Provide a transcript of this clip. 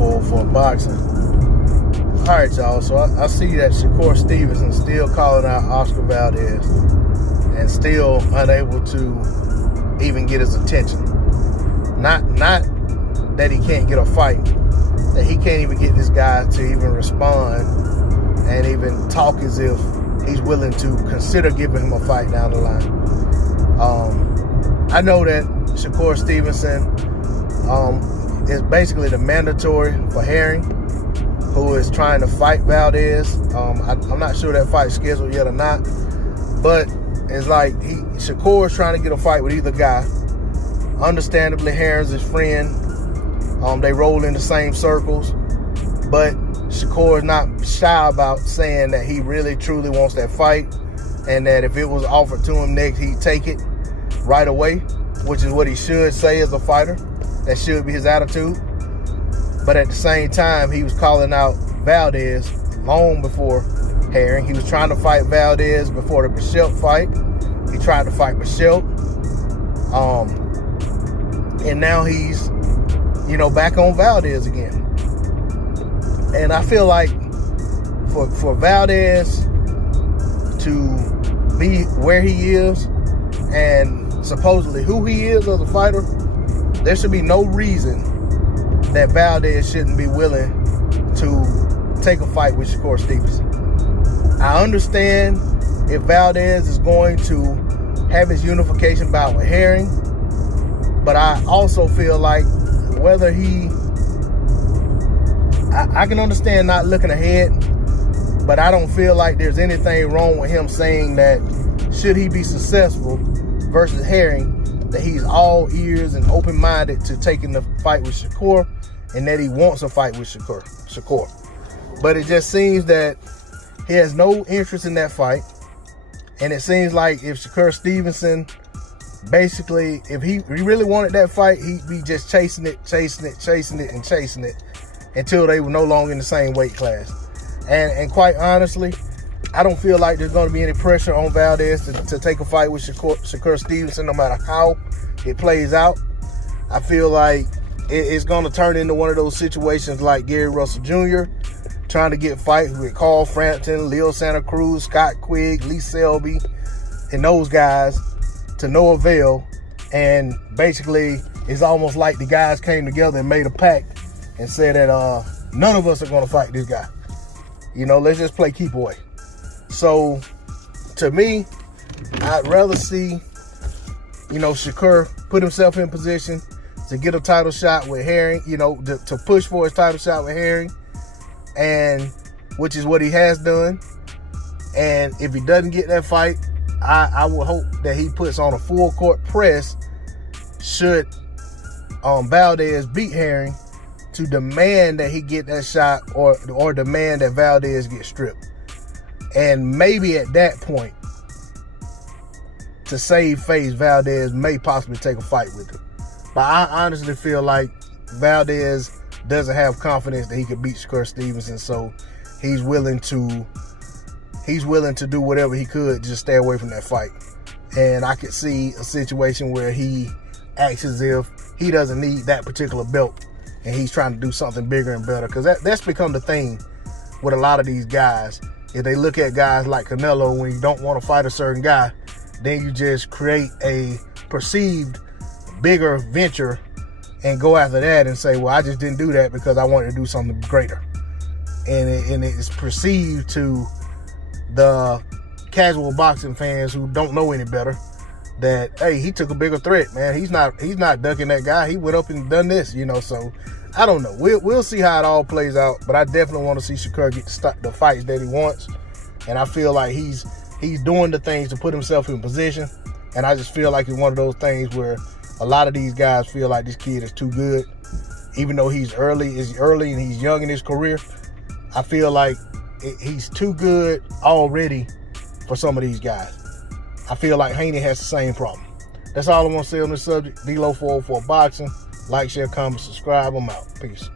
D-Lo 404 Boxing. All right, y'all. So I see that Shakur Stevenson still calling out Oscar Valdez and still unable to even get his attention. Not that he can't get a fight, that he can't even get this guy to even respond and even talk as if he's willing to consider giving him a fight down the line. I know that Shakur Stevenson is basically the mandatory for Herring, who is trying to fight Valdez. I'm not sure that fight's scheduled yet or not, but it's like Shakur is trying to get a fight with either guy. Understandably, Herring's his friend. They roll in the same circles, but Shakur is not shy about saying that he really truly wants that fight, and that if it was offered to him next, he'd take it right away, which is what he should say as a fighter. That should be his attitude. But at the same time, he was calling out Valdez long before Herring. He was trying to fight Valdez before the Bichette fight. He tried to fight Bichette. And now he's, back on Valdez again. And I feel like for Valdez to be where he is and supposedly who he is as a fighter, there should be no reason that Valdez shouldn't be willing to take a fight with Shakur Stevenson. I understand if Valdez is going to have his unification bout with Herring, but I also feel like whether I can understand not looking ahead, but I don't feel like there's anything wrong with him saying that should he be successful versus Herring, that he's all ears and open-minded to taking the fight with Shakur, and that he wants a fight with Shakur. But it just seems that he has no interest in that fight, and it seems like if Shakur Stevenson, basically, if he really wanted that fight, he'd be just chasing it until they were no longer in the same weight class. And quite honestly, I don't feel like there's going to be any pressure on Valdez to take a fight with Shakur Stevenson, no matter how it plays out. I feel like it's going to turn into one of those situations like Gary Russell Jr. trying to get fights with Carl Frampton, Leo Santa Cruz, Scott Quigg, Lee Selby, and those guys to no avail. And basically, it's almost like the guys came together and made a pact and said that none of us are going to fight this guy. Let's just play keep away. So, to me, I'd rather see, Shakur put himself in position to get a title shot with Herring, to push for his title shot with Herring, and which is what he has done. And if he doesn't get that fight, I would hope that he puts on a full court press should Valdez beat Herring to demand that he get that shot or demand that Valdez get stripped. And maybe at that point, to save face, Valdez may possibly take a fight with him. But I honestly feel like Valdez doesn't have confidence that he could beat Shakur Stevenson, so he's willing to do whatever he could to just stay away from that fight. And I could see a situation where he acts as if he doesn't need that particular belt and he's trying to do something bigger and better, because that's become the thing with a lot of these guys. If they look at guys like Canelo, when you don't want to fight a certain guy, then you just create a perceived bigger venture and go after that and say, well, I just didn't do that because I wanted to do something greater. And it's perceived to the casual boxing fans who don't know any better that, hey, he took a bigger threat, man. He's not ducking that guy. He went up and done this, so I don't know. We'll see how it all plays out, but I definitely want to see Shakur get the fights that he wants, and I feel like he's doing the things to put himself in position, and I just feel like it's one of those things where a lot of these guys feel like this kid is too good, even though he's early and he's young in his career. I feel like he's too good already for some of these guys. I feel like Haney has the same problem. That's all I want to say on this subject. D-Lo 404 Boxing. Like, share, comment, subscribe. I'm out. Peace.